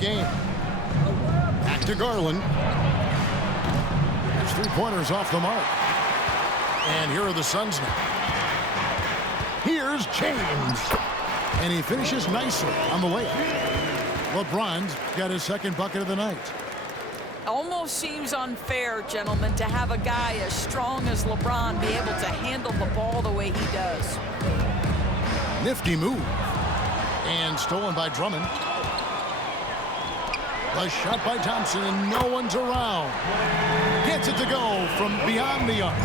game. Back to Garland. There's 3-pointers off the mark. And here are the Suns now. Here's James. And he finishes nicely on the layup. LeBron's got his second bucket of the night. Almost seems unfair, gentlemen, to have a guy as strong as LeBron be able to handle the ball the way he does. Nifty move. And stolen by Drummond. A shot by Thompson, and no one's around. Gets it to go from beyond the arc.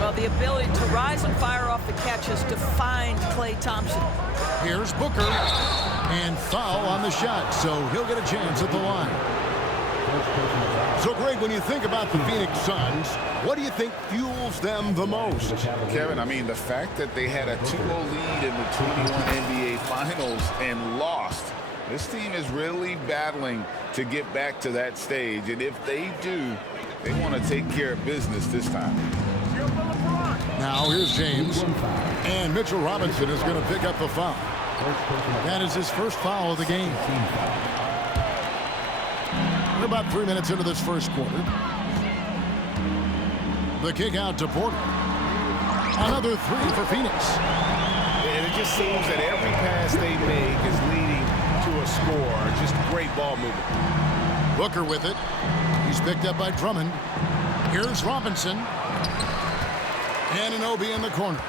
Well, the ability to rise and fire off the catch has defined Klay Thompson. Here's Booker. And foul on the shot, so he'll get a chance at the line. So, Greg, when you think about the Phoenix Suns, what do you think fuels them the most? Kevin, I mean, the fact that they had a 2-0 lead in the 21 NBA Finals and lost. This team is really battling to get back to that stage, and if they do, they want to take care of business this time. Now here's James, and Mitchell Robinson is going to pick up the foul. That is his first foul of the game. We're about 3 minutes into this first quarter. The kick out to Porter. Another three for Phoenix. And it just seems that every pass they make is leading to a score. Just great ball movement. Booker with it. He's picked up by Drummond. Here's Robinson. Anunoby in the corner.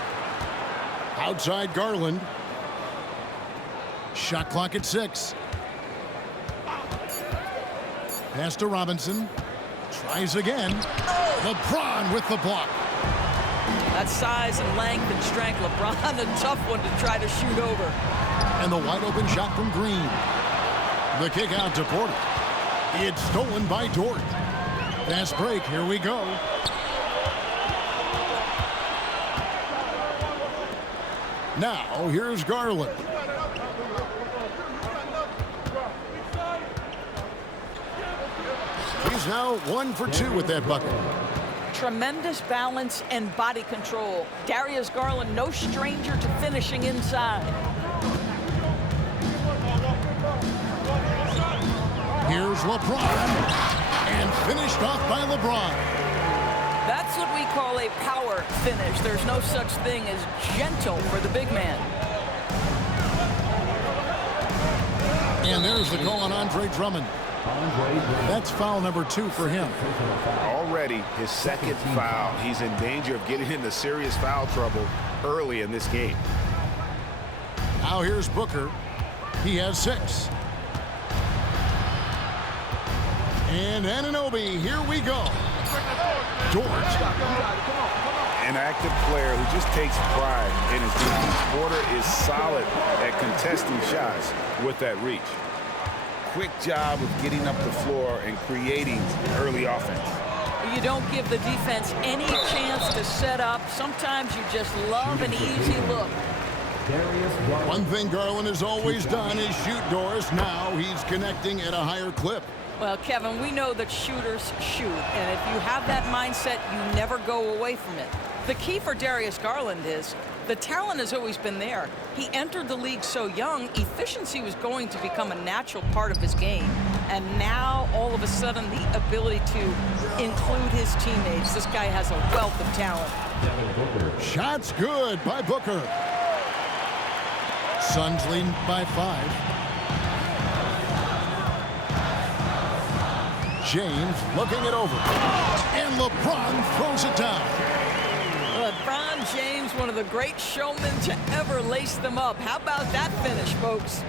Outside Garland. Shot clock at 6. Pass to Robinson. Tries again. LeBron with the block. That size and length and strength, LeBron, a tough one to try to shoot over. And the wide open shot from Green. The kick out to Porter. It's stolen by Dort. Fast break. Here we go. Now, here's Garland. He's now 1 for 2 with that bucket. Tremendous balance and body control. Darius Garland, no stranger to finishing inside. Here's LeBron. And finished off by LeBron. That's what we call a power finish. There's no such thing as gentle for the big man. And there's the call on Andre Drummond. That's foul number 2 for him. Already his second foul. He's in danger of getting into serious foul trouble early in this game. Now here's Booker. He has 6. And Anunoby, here we go. Dort. An active player who just takes pride in his defense. Porter is solid at contesting shots with that reach. Quick job of getting up the floor and creating early offense. You don't give the defense any chance to set up. Sometimes you just love an easy look. One thing Garland has always done is shoot, Doris. Now he's connecting at a higher clip. Well, Kevin, we know that shooters shoot, and if you have that mindset, you never go away from it. The key for Darius Garland is the talent has always been there. He entered the league so young, efficiency was going to become a natural part of his game. And now, all of a sudden, the ability to include his teammates. This guy has a wealth of talent. Shots good by Booker. Suns leading by 5. James looking it over. And LeBron throws it down. LeBron James, one of the great showmen to ever lace them up. How about that finish, folks?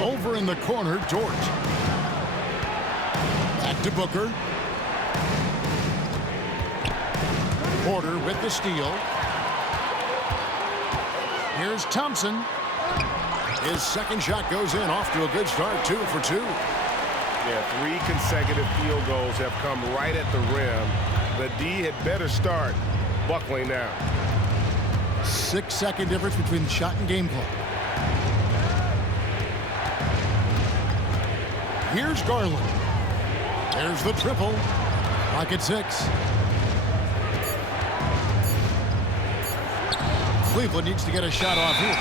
Over in the corner, Dort. Back to Booker. Porter with the steal. Here's Thompson. His second shot goes in, off to a good start, 2 for 2. Yeah, 3 consecutive field goals have come right at the rim. The D had better start buckling now. 6-second difference between the shot and game clock. Here's Garland. There's the triple. Clock at 6. Cleveland needs to get a shot off here.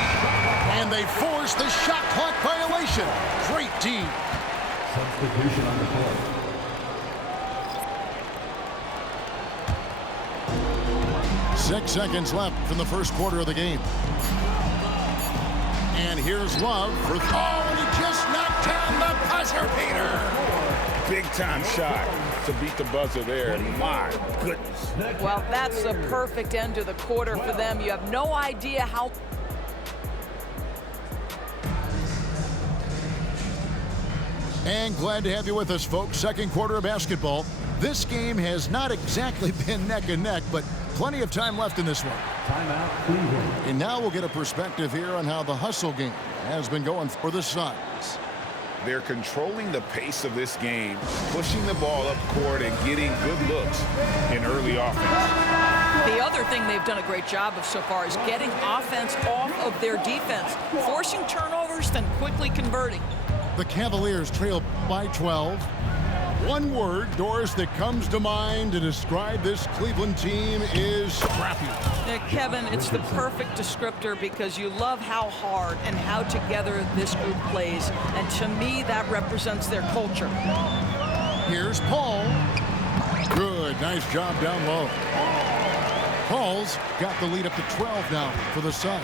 And they force the shot clock violation. Great D. Substitution on the court. 6 seconds left from the first quarter of the game. And here's Love for and he just knocked down the buzzer beater. Big-time shot to beat the buzzer there. My goodness. Well, that's the perfect end to the quarter for them. You have no idea how... And glad to have you with us, folks. Second quarter of basketball. This game has not exactly been neck and neck, but plenty of time left in this one. Timeout, Cleveland. And now we'll get a perspective here on how the hustle game has been going for the Suns. They're controlling the pace of this game, pushing the ball up court and getting good looks in early offense. The other thing they've done a great job of so far is getting offense off of their defense, forcing turnovers, then quickly converting. The Cavaliers trail by 12. One word, Doris, that comes to mind to describe this Cleveland team is scrappy. Kevin, it's the perfect descriptor because you love how hard and how together this group plays. And to me, that represents their culture. Here's Paul. Good, nice job down low. Paul's got the lead up to 12 now for the Suns.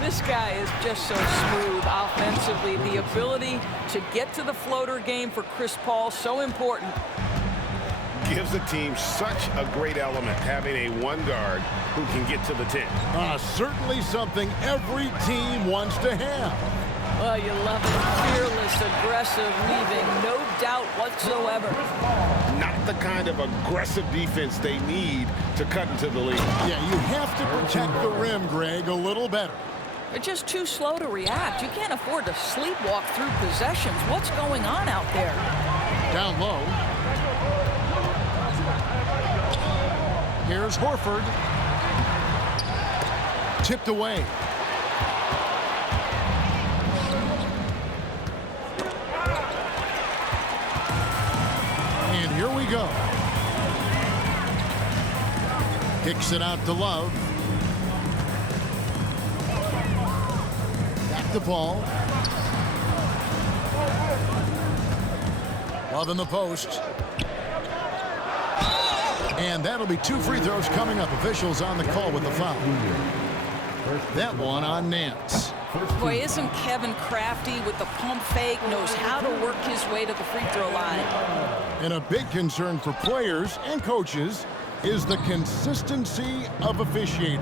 This guy is just so smooth offensively. The ability to get to the floater game for Chris Paul, so important. Gives the team such a great element, having a one guard who can get to the 10. Certainly something every team wants to have. Well, you love it. Fearless, aggressive, leaving no doubt whatsoever. Not the kind of aggressive defense they need to cut into the lead. Yeah, you have to protect the rim, Greg, a little better. They're just too slow to react. You can't afford to sleepwalk through possessions. What's going on out there? Down low. Here's Horford. Tipped away. And here we go. Kicks it out to Love. Back to Paul. Love in the post. And that'll be 2 free throws coming up. Officials on the call with the foul. That one on Nance. Boy, isn't Kevin crafty with the pump fake, knows how to work his way to the free throw line. And a big concern for players and coaches is the consistency of officiating.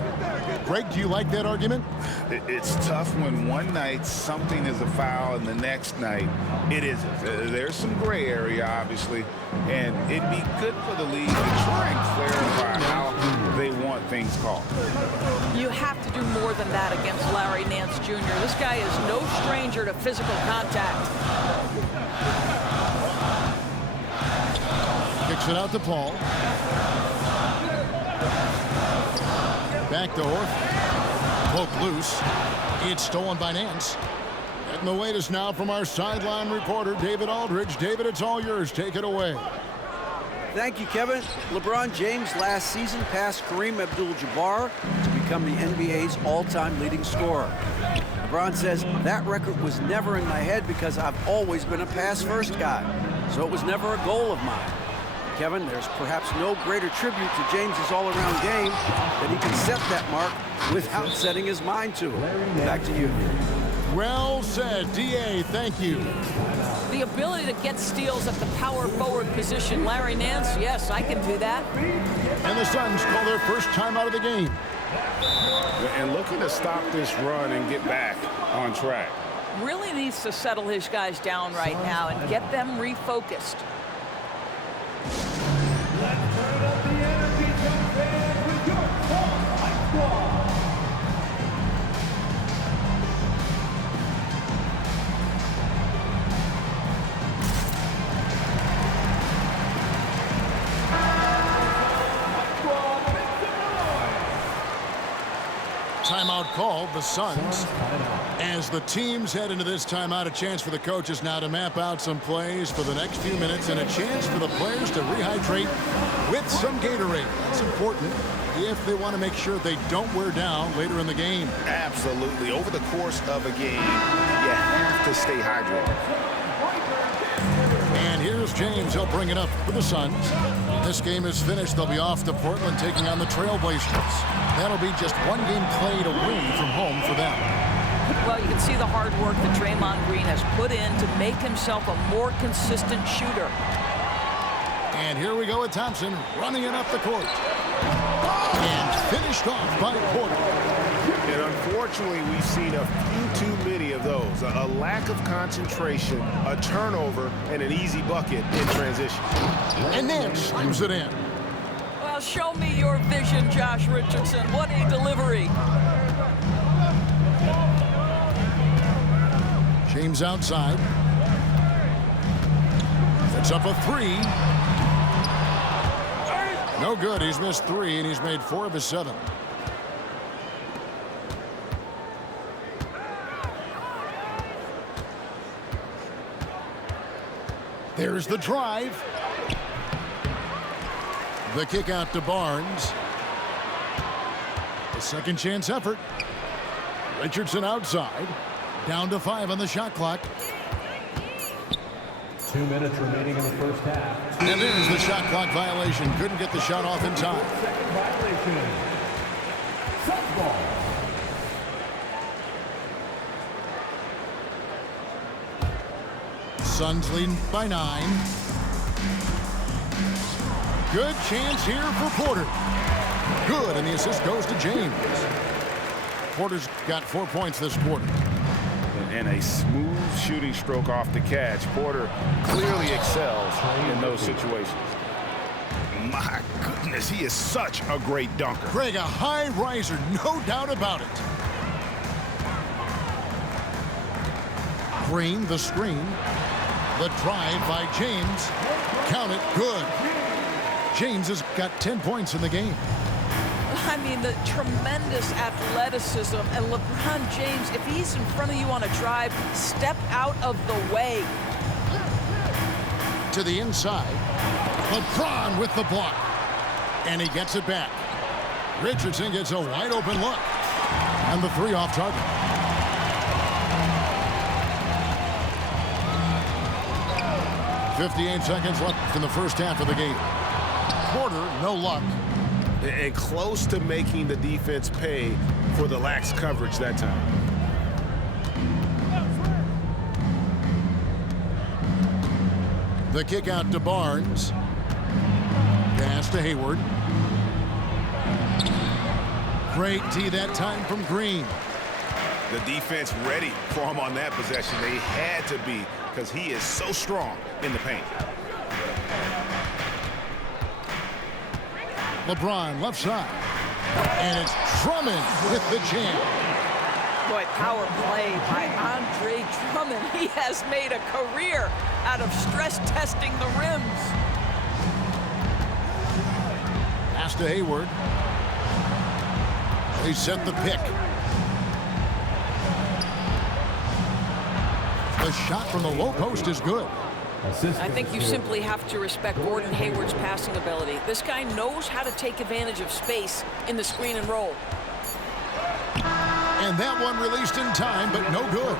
Greg, do you like that argument? It's tough when one night something is a foul and the next night it isn't. There's some gray area, obviously, and it'd be good for the league to try and clarify how they want things called. You have to do more than that against Larry Nance Jr. This guy is no stranger to physical contact. Kicks it out to Paul. Back to Horford. Poke loose. It's stolen by Nance. Getting the latest now from our sideline reporter, David Aldridge. David, it's all yours. Take it away. Thank you, Kevin. LeBron James last season passed Kareem Abdul-Jabbar to become the NBA's all-time leading scorer. LeBron says, that record was never in my head because I've always been a pass-first guy, so it was never a goal of mine. Kevin, there's perhaps no greater tribute to James's all-around game that he can set that mark without setting his mind to it. Back to you. Well said, D.A. Thank you. The ability to get steals at the power forward position. Larry Nance, yes, I can do that. And the Suns call their first time out of the game. And looking to stop this run and get back on track. Really needs to settle his guys down right now and get them refocused. Let's turn up the energy, young fans, with your Spotlight Squad. Timeout called. The Suns As the teams head into this timeout, a chance for the coaches now to map out some plays for the next few minutes and a chance for the players to rehydrate with some Gatorade. That's important if they want to make sure they don't wear down later in the game. Absolutely. Over the course of a game, you have to stay hydrated. And here's James. He'll bring it up for the Suns. This game is finished. They'll be off to Portland taking on the Trailblazers. That'll be just one game played away from home for them. Well, you can see the hard work that Draymond Green has put in to make himself a more consistent shooter. And here we go with Thompson running it up the court. And finished off by Porter. And unfortunately, we've seen a few too many of those. A lack of concentration, a turnover, and an easy bucket in transition. And Nance slams it in. Well, show me your vision, Josh Richardson. What a delivery. James outside. Sets up a three. No good. He's missed 3, and he's made 4 of his 7. There's the drive. The kick out to Barnes. A second chance effort. Richardson outside. Down to 5 on the shot clock. 2 minutes remaining in the first half. And there's the shot clock violation. Couldn't get the shot off in time. Second violation. Suns ball. Suns leading by 9. Good chance here for Porter. Good, and the assist goes to James. Porter's got 4 points this quarter. And a smooth shooting stroke off the catch. Porter clearly excels in those situations. My goodness, he is such a great dunker. Greg, a high riser, no doubt about it. Green, the screen. The drive by James. Count it, good. James has got 10 points in the game. I mean, the tremendous athleticism. And LeBron James, if he's in front of you on a drive, step out of the way. To the inside. LeBron with the block. And he gets it back. Richardson gets a wide open look. And the 3 off target. .58 seconds left in the first half of the game. Porter, no luck. And close to making the defense pay for the lax coverage that time. The kick out to Barnes. Pass to Hayward. Great D that time from Green. The defense ready for him on that possession. They had to be, because he is so strong in the paint. LeBron left side. And it's Drummond with the jam. Boy, power play by Andre Drummond. He has made a career out of stress testing the rims. Pass to Hayward. They set the pick. The shot from the low post is good. I think you simply have to respect Gordon Hayward's passing ability. This guy knows how to take advantage of space in the screen and roll. And that one released in time, but no good.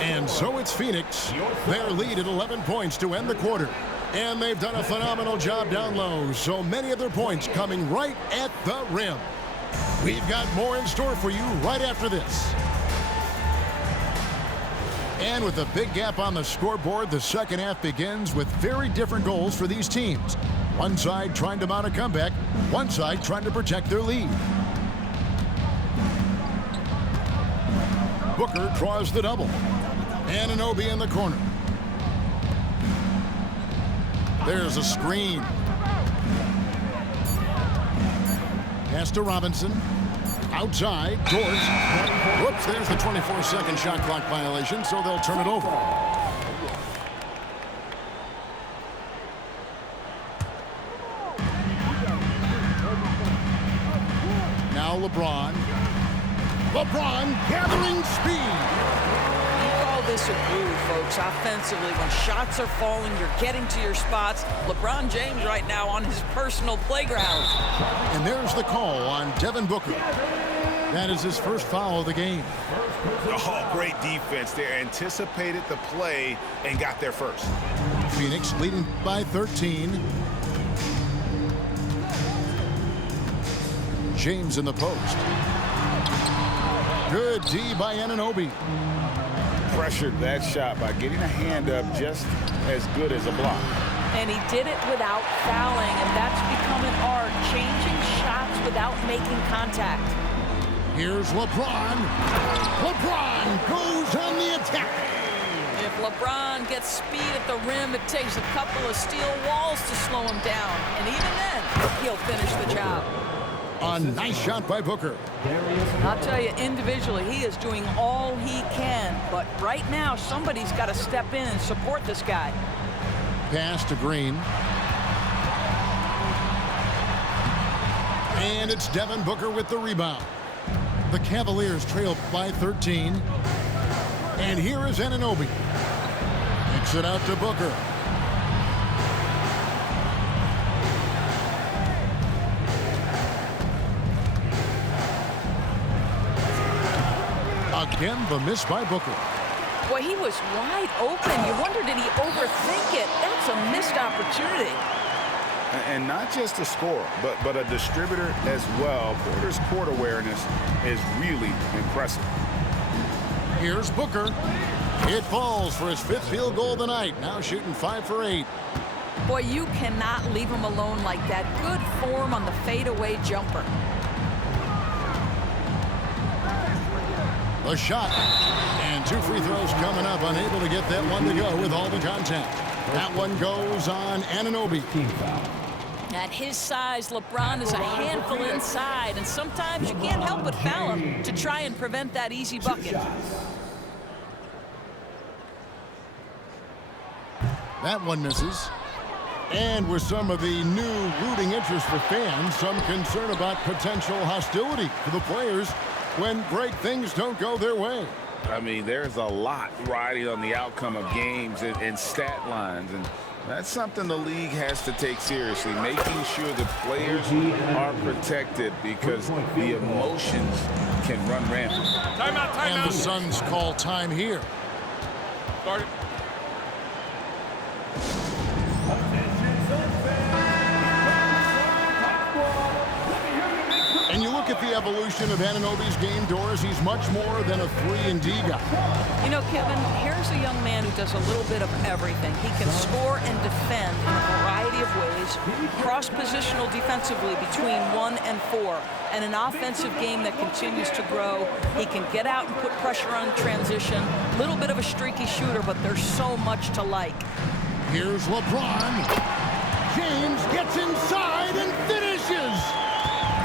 And so it's Phoenix. Their lead at 11 points to end the quarter. And they've done a phenomenal job down low. So many of their points coming right at the rim. We've got more in store for you right after this. And with a big gap on the scoreboard, the second half begins with very different goals for these teams. One side trying to mount a comeback, one side trying to protect their lead. Booker draws the double. Anunoby in the corner. There's a screen. Pass to Robinson. Outside, George. Whoops, there's the 24-second shot clock violation, so they'll turn it over. Now LeBron. LeBron gathering speed. You call this a groove, folks. Offensively, when shots are falling, you're getting to your spots. LeBron James right now on his personal playground. And there's the call on Devin Booker. That is his first foul of the game. Oh, great defense there. Anticipated the play and got there first. Phoenix leading by 13. James in the post. Good D by Anunoby. Pressured that shot by getting a hand up just as good as a block. And he did it without fouling, and that's become an art, changing shots without making contact. Here's LeBron. LeBron goes on the attack. If LeBron gets speed at the rim, it takes a couple of steel walls to slow him down. And even then, he'll finish the job. A nice shot by Booker. I'll tell you, individually, he is doing all he can. But right now, somebody's got to step in and support this guy. Pass to Green. And it's Devin Booker with the rebound. The Cavaliers trail by 13. And here is Anunoby. Kicks it out to Booker. Again, the miss by Booker. Boy, he was wide open. You wonder, did he overthink it? That's a missed opportunity. And not just a scorer, but a distributor as well. Porter's court awareness is really impressive. Here's Booker. It falls for his 5th field goal of the night. Now shooting 5 for 8. Boy, you cannot leave him alone like that. Good form on the fadeaway jumper. A shot. And 2 free throws coming up. Unable to get that one to go with all the contact. That one goes on Anunoby. At his size, LeBron is a handful inside, and sometimes you can't help but foul him to try and prevent that easy bucket. That one misses. And with some of the new rooting interest for fans, some concern about potential hostility to the players when great things don't go their way. I mean, there's a lot riding on the outcome of games and stat lines, and that's something the league has to take seriously, making sure the players are protected because the emotions can run rampant. Timeout, timeout. And the Suns call time here. Start it. And you look at the evolution of Anunoby's game, Doris, he's much more than a 3-and-D guy. You know, Kevin, here's a young man who does a little bit of everything. He can score and defend in a variety of ways, cross-positional defensively between 1 and 4, and an offensive game that continues to grow. He can get out and put pressure on transition, a little bit of a streaky shooter, but there's so much to like. Here's LeBron. James gets inside and finishes.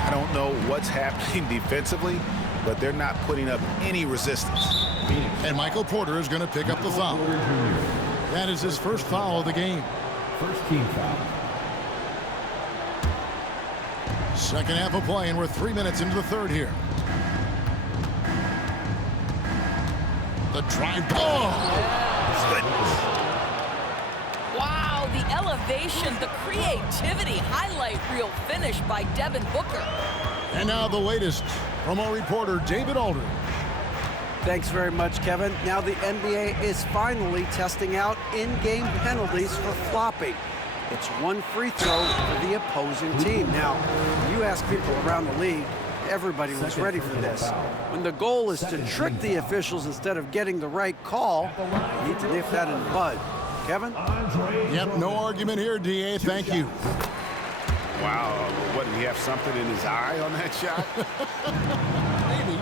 I don't know what's happening defensively, but they're not putting up any resistance. And Michael Porter is going to pick up the foul. That is his first foul of the game. First team foul. Second half of play, and we're 3 minutes into the third here. The drive. Wow, the elevation, the creativity, highlight reel finish by Devin Booker. And now the latest from our reporter, David Aldridge. Thanks very much, Kevin. Now the NBA is finally testing out in-game penalties for flopping. It's 1 free throw for the opposing team. Now, you ask people around the league, everybody was ready for this. When the goal is to trick the officials instead of getting the right call, you need to nip that in the bud. Kevin? Yep, no argument here, DA. Thank you. Wow, what, did he have something in his eye on that shot? Maybe.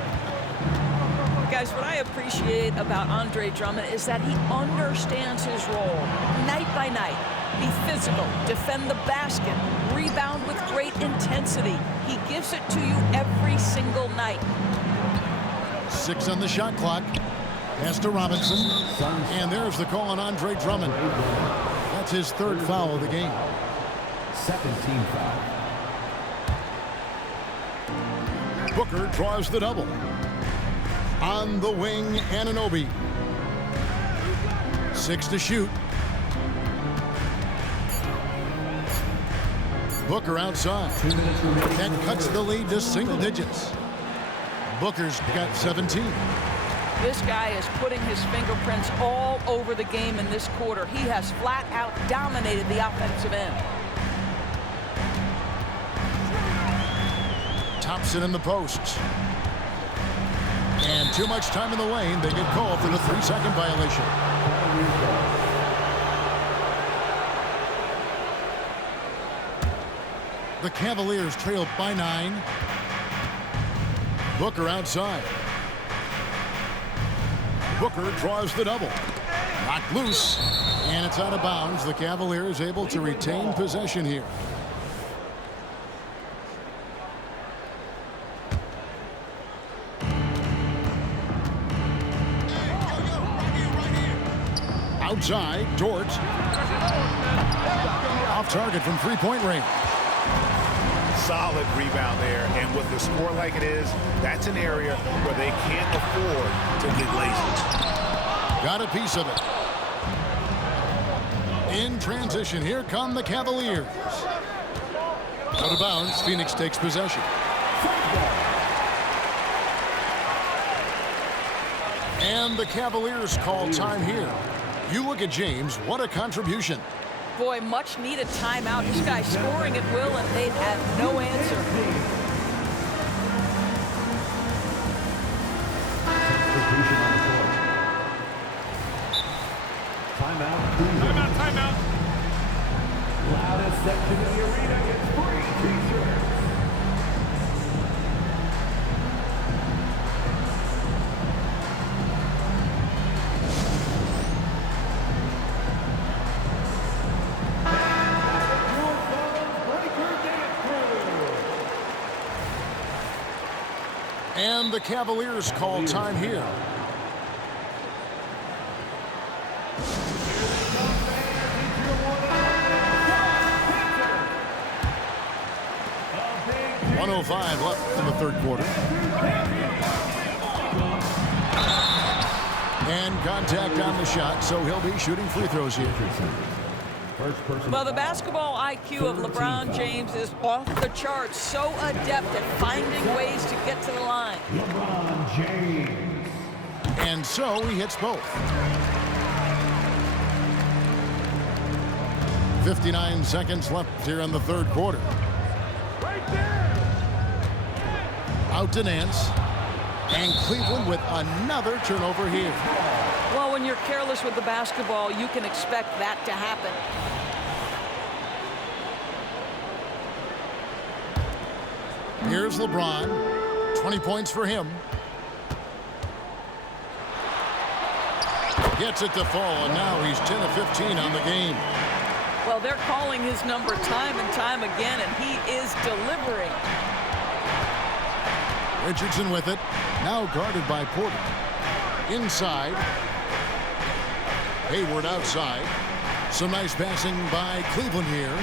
Guys, what I appreciate about Andre Drummond is that he understands his role night by night. Be physical, defend the basket, rebound with great intensity. He gives it to you every single night. 6 on the shot clock. Pass to Robinson. And there's the call on Andre Drummond. That's his 3rd foul of the game. Second team foul. Booker draws the double. On the wing, Anunoby. 6 to shoot. Booker outside. That cuts the lead to single digits. Booker's got 17. This guy is putting his fingerprints all over the game in this quarter. He has flat out dominated the offensive end. Thompson in the posts. And too much time in the lane. They get called for the 3-second violation. The Cavaliers trail by 9. Booker outside. Booker draws the double. Knocked loose. And it's out of bounds. The Cavaliers able to retain possession here. Outside, Dort. Off target from three-point range. Solid rebound there, and with the score like it is, that's an area where they can't afford to get lazy. Got a piece of it. In transition, here come the Cavaliers. Out of bounds, Phoenix takes possession. And the Cavaliers call time here. You look at James, what a contribution. Boy, much needed timeout. This guy's scoring at will, and they have no answer. Timeout. Loudest section of the arena gets free t-shirts. And the Cavaliers call time here. .105 left in the third quarter. And contact on the shot, so he'll be shooting free throws here. Well, the basketball IQ of LeBron James is off the charts. So adept at finding ways to get to the line. LeBron James. And so he hits both. 59 seconds left here in the third quarter. Right there. Out to Nance. And Cleveland with another turnover here. Well, when you're careless with the basketball, you can expect that to happen. Here's LeBron. 20 points for him. Gets it to fall, and now he's 10 of 15 on the game. Well, they're calling his number time and time again, and he is delivering. Richardson with it. Now guarded by Porter. Inside. Hayward outside. Some nice passing by Cleveland here.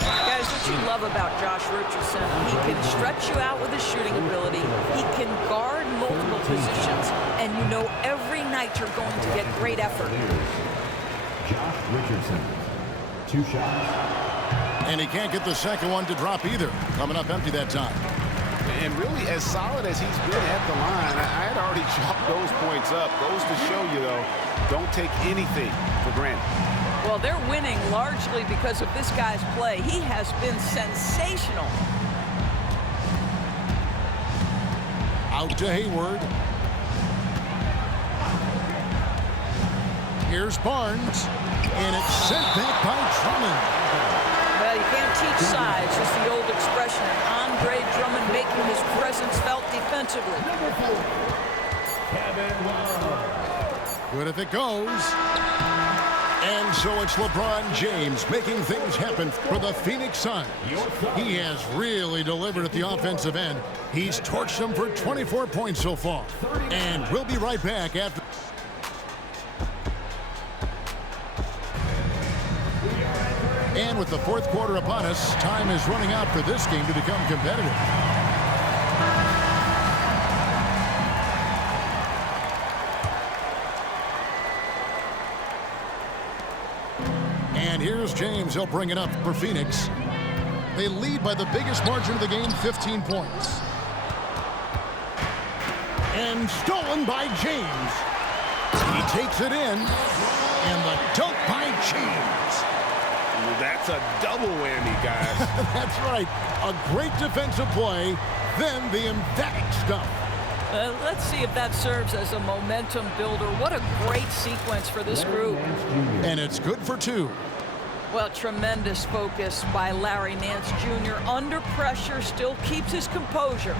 Guys, what you love about Josh Richardson, he can stretch you out with his shooting ability. He can guard multiple positions, and you know every night you're going to get great effort. Josh Richardson. 2 shots. And he can't get the second one to drop either. Coming up empty that time. And really, as solid as he's been at the line, I had already chalked those points up. Goes to show you, though, don't take anything for granted. Well, they're winning largely because of this guy's play. He has been sensational. Out to Hayward. Here's Barnes. And it's sent back by Drummond. Well, you can't teach size, just the old expression. Andre Drummond making his presence felt defensively. Kevin Love. Good if it goes. And so it's LeBron James making things happen for the Phoenix Suns. He has really delivered at the offensive end. He's torched them for 24 points so far. And we'll be right back after. And with the fourth quarter upon us, time is running out for this game to become competitive. And here's James. He'll bring it up for Phoenix. They lead by the biggest margin of the game, 15 points. And stolen by James. He takes it in. And the dunk by James. That's a double whammy, guys. That's right. A great defensive play, then the emphatic stuff. Let's see if that serves as a momentum builder. What a great sequence for this group. And it's good for 2. Well, tremendous focus by Larry Nance Jr. Under pressure, still keeps his composure.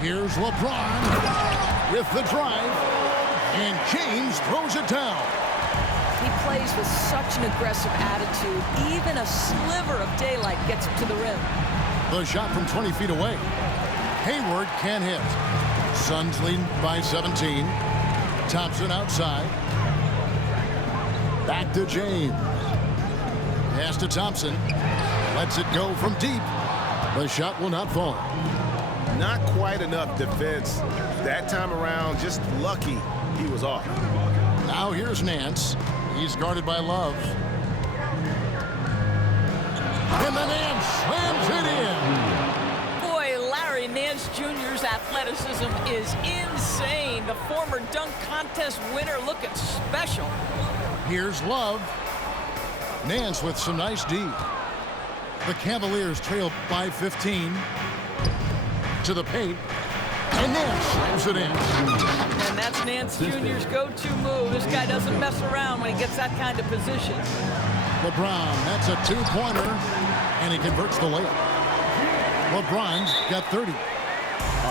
Here's LeBron with the drive. And James throws it down. He plays with such an aggressive attitude. Even a sliver of daylight gets him to the rim. The shot from 20 feet away. Hayward can't hit. Suns lead by 17. Thompson outside. Back to James. Pass to Thompson. Lets it go from deep. The shot will not fall. Not quite enough defense. That time around, just lucky he was off. Now here's Nance. He's guarded by Love. And the Nance slams it in. Boy, Larry Nance Jr.'s athleticism is insane. The former dunk contest winner looking special. Here's Love. Nance with some nice D. The Cavaliers trail by 15. To the paint. And Nance slams it in. And that's Nance Jr.'s go-to move. This guy doesn't mess around when he gets that kind of position. LeBron, that's a 2-pointer, and he converts the layup. LeBron's got 30.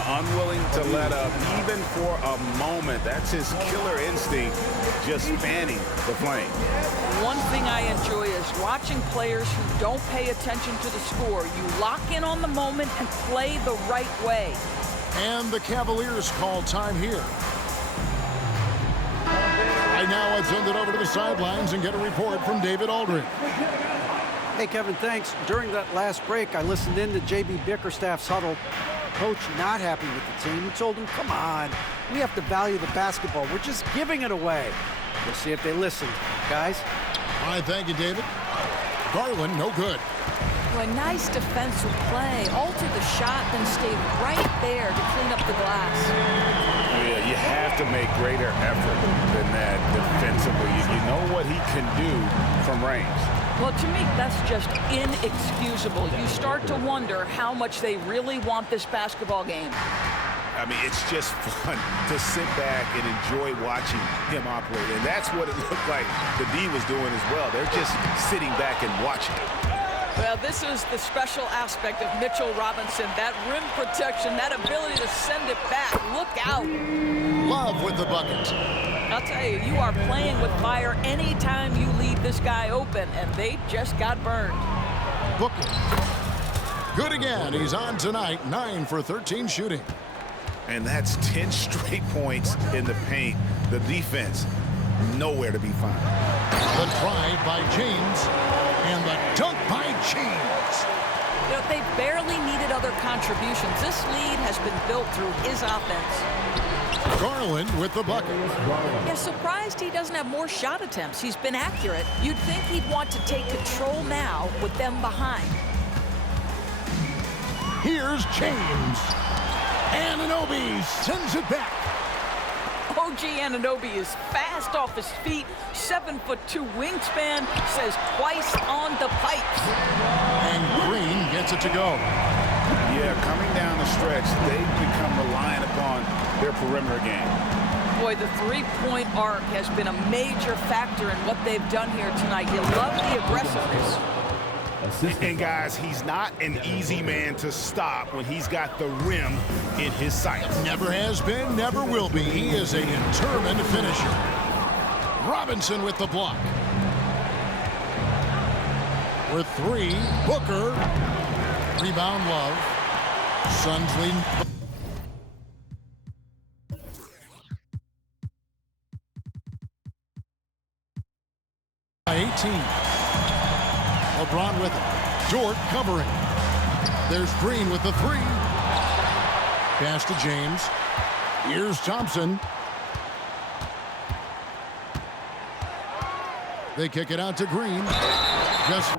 Unwilling to let up even for a moment. That's his killer instinct, just fanning the flame. One thing I enjoy is watching players who don't pay attention to the score. You lock in on the moment and play the right way. And the Cavaliers call time here. Right now, I'd send it over to the sidelines and get a report from David Aldridge. Hey, Kevin, thanks. During that last break, I listened in to J.B. Bickerstaff's huddle. Coach not happy with the team. He told him, come on, we have to value the basketball. We're just giving it away. We'll see if they listen. Guys? All right, thank you, David. Garland, no good. A nice defensive play. Altered the shot, then stayed right there to clean up the glass. Yeah, you have to make greater effort than that defensively. You know what he can do from range. Well, to me, that's just inexcusable. You start to wonder how much they really want this basketball game. I mean, it's just fun to sit back and enjoy watching him operate. And that's what it looked like the D was doing as well. They're just sitting back and watching. Well, this is the special aspect of Mitchell Robinson. That rim protection, that ability to send it back. Look out. Love with the bucket. I'll tell you, you are playing with fire anytime you leave this guy open, and they just got burned. Booker. Good again. He's on tonight. 9 for 13 shooting. And that's 10 straight points in the paint. The defense, nowhere to be found. The drive by James. And the dunk by James. You know, they barely needed other contributions. This lead has been built through his offense. Garland with the bucket. Yeah, surprised he doesn't have more shot attempts. He's been accurate. You'd think he'd want to take control now with them behind. Here's James. Anunoby sends it back. OG Anunoby is fast off his feet, 7'2" wingspan, says twice on the pipes. And Green gets it to go. Yeah, coming down the stretch, they've become reliant upon their perimeter game. Boy, the three-point arc has been a major factor in what they've done here tonight. You love the aggressiveness. And guys, he's not an easy man to stop when he's got the rim in his sights. Never has been, never will be. He is a determined finisher. Robinson with the block. With 3, Booker. Rebound Love. Suns leading. By 18. LeBron with it. Dort covering. There's Green with the 3. Pass to James. Here's Thompson. They kick it out to Green. Just